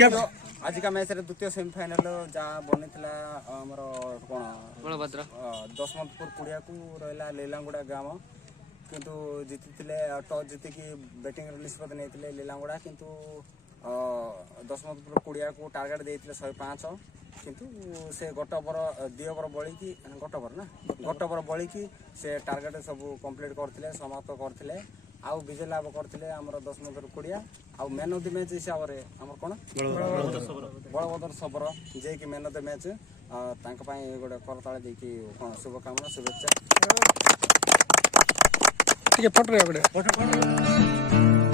आजिका match रे द्वितीय semifinal जहाँ बनी आमर कौन बलभद्र दशमंतपुर कुड़िया को रहा लीलांगुड़ा ग्राम किंतु जीति टॉस जीतिकी बैटिंग निष्पत्ति नहीं लीलांगुड़ा किंतु दशमंतपुर कुड़िया को टार्गेट देते 105 किंतु से गोट ओवर 2 ओवर बड़ी गोट ओवर बड़ी से टार्गेट सब कंप्लीट करते समाप्त करते आउ विजय लाभ करते आमर दशमंतपुर कुड़िया आउ मैन ऑफ द मैच हिसाब से आमर कौन बलभद्र सबर जे कि मैन ऑफ द मैच गोटे करताल देकी कौन शुभकामना शुभेच्छा फोटो